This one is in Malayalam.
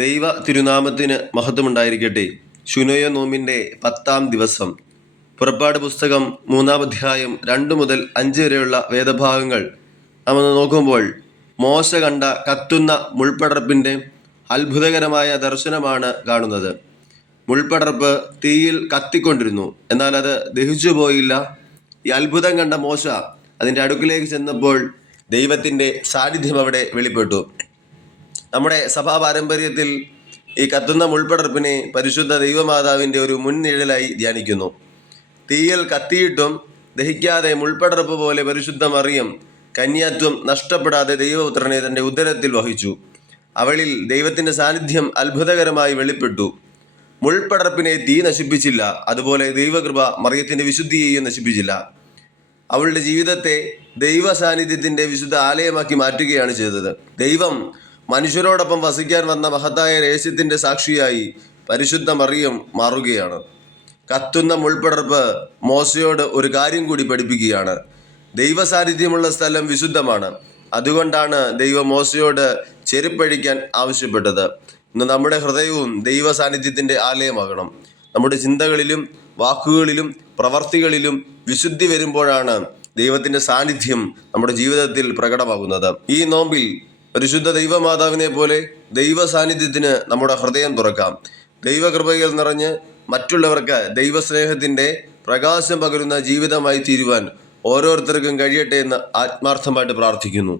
ദൈവ തിരുനാമത്തിന് മഹത്വമുണ്ടായിരിക്കട്ടെ. ശുനോയ നോമ്പിൻ്റെ 10-ാം ദിവസം. പുറപ്പാട് പുസ്തകം 3-ാം അധ്യായം 2 മുതൽ 5 വരെയുള്ള വേദഭാഗങ്ങൾ നമ്മൾ നോക്കുമ്പോൾ മോശ കണ്ട കത്തുന്ന മുൾപടർപ്പിൻ്റെ അത്ഭുതകരമായ ദർശനമാണ് കാണുന്നത്. മുൾപടർപ്പ് തീയിൽ കത്തിക്കൊണ്ടിരുന്നു, എന്നാൽ അത് ദഹിച്ചു പോയില്ല. ഈ അത്ഭുതം കണ്ട മോശ അതിൻ്റെ അടുക്കിലേക്ക് ചെന്നപ്പോൾ ദൈവത്തിൻ്റെ സാന്നിധ്യം അവിടെ വെളിപ്പെട്ടു. നമ്മുടെ സഭാ പാരമ്പര്യത്തിൽ ഈ കത്തുന്ന മുൾപടർപ്പിനെ പരിശുദ്ധ ദൈവമാതാവിൻ്റെ ഒരു മുൻനിഴലായി ധ്യാനിക്കുന്നു. തീയിൽ കത്തിയിട്ടും ദഹിക്കാതെ മുൾപടർപ്പ് പോലെ പരിശുദ്ധ മറിയം കന്യാത്വം നഷ്ടപ്പെടാതെ ദൈവപുത്രനെ തൻ്റെ ഉദരത്തിൽ വഹിച്ചു. അവളിൽ ദൈവത്തിൻ്റെ സാന്നിധ്യം അത്ഭുതകരമായി വെളിപ്പെട്ടു. മുൾപടർപ്പിനെ തീ നശിപ്പിച്ചില്ല, അതുപോലെ ദൈവകൃപ മറിയത്തിൻ്റെ വിശുദ്ധിയെയും നശിപ്പിച്ചില്ല. അവളുടെ ജീവിതത്തെ ദൈവ സാന്നിധ്യത്തിൻ്റെ വിശുദ്ധ ആലയമാക്കി മാറ്റുകയാണ് ചെയ്തത്. ദൈവം മനുഷ്യരോടൊപ്പം വസിക്കാൻ വന്ന മഹത്തായ രഹസ്യത്തിൻ്റെ സാക്ഷിയായി പരിശുദ്ധ മറിയം മാറുകയാണ്. കത്തുന്ന മുൾപടർപ്പ് മോശയോട് ഒരു കാര്യം കൂടി പഠിപ്പിക്കുകയാണ്. ദൈവ സാന്നിധ്യമുള്ള സ്ഥലം വിശുദ്ധമാണ്. അതുകൊണ്ടാണ് ദൈവം മോശയോട് ചെരുപ്പഴിക്കാൻ ആവശ്യപ്പെട്ടത്. ഇന്ന് നമ്മുടെ ഹൃദയവും ദൈവ സാന്നിധ്യത്തിൻ്റെ ആലയമാകണം. നമ്മുടെ ചിന്തകളിലും വാക്കുകളിലും പ്രവർത്തികളിലും വിശുദ്ധി വരുമ്പോഴാണ് ദൈവത്തിൻ്റെ സാന്നിധ്യം നമ്മുടെ ജീവിതത്തിൽ പ്രകടമാകുന്നത്. ഈ നോമ്പിൽ പരിശുദ്ധ ദൈവമാതാവിനെ പോലെ ദൈവ സാന്നിധ്യത്തിന് നമ്മുടെ ഹൃദയം തുറക്കാം. ദൈവകൃപയിൽ നിറഞ്ഞ് മറ്റുള്ളവർക്ക് ദൈവസ്നേഹത്തിൻ്റെ പ്രകാശം പകരുന്ന ജീവിതമായി തീരുവാൻ ഓരോരുത്തർക്കും കഴിയട്ടെ എന്ന് ആത്മാർത്ഥമായിട്ട് പ്രാർത്ഥിക്കുന്നു.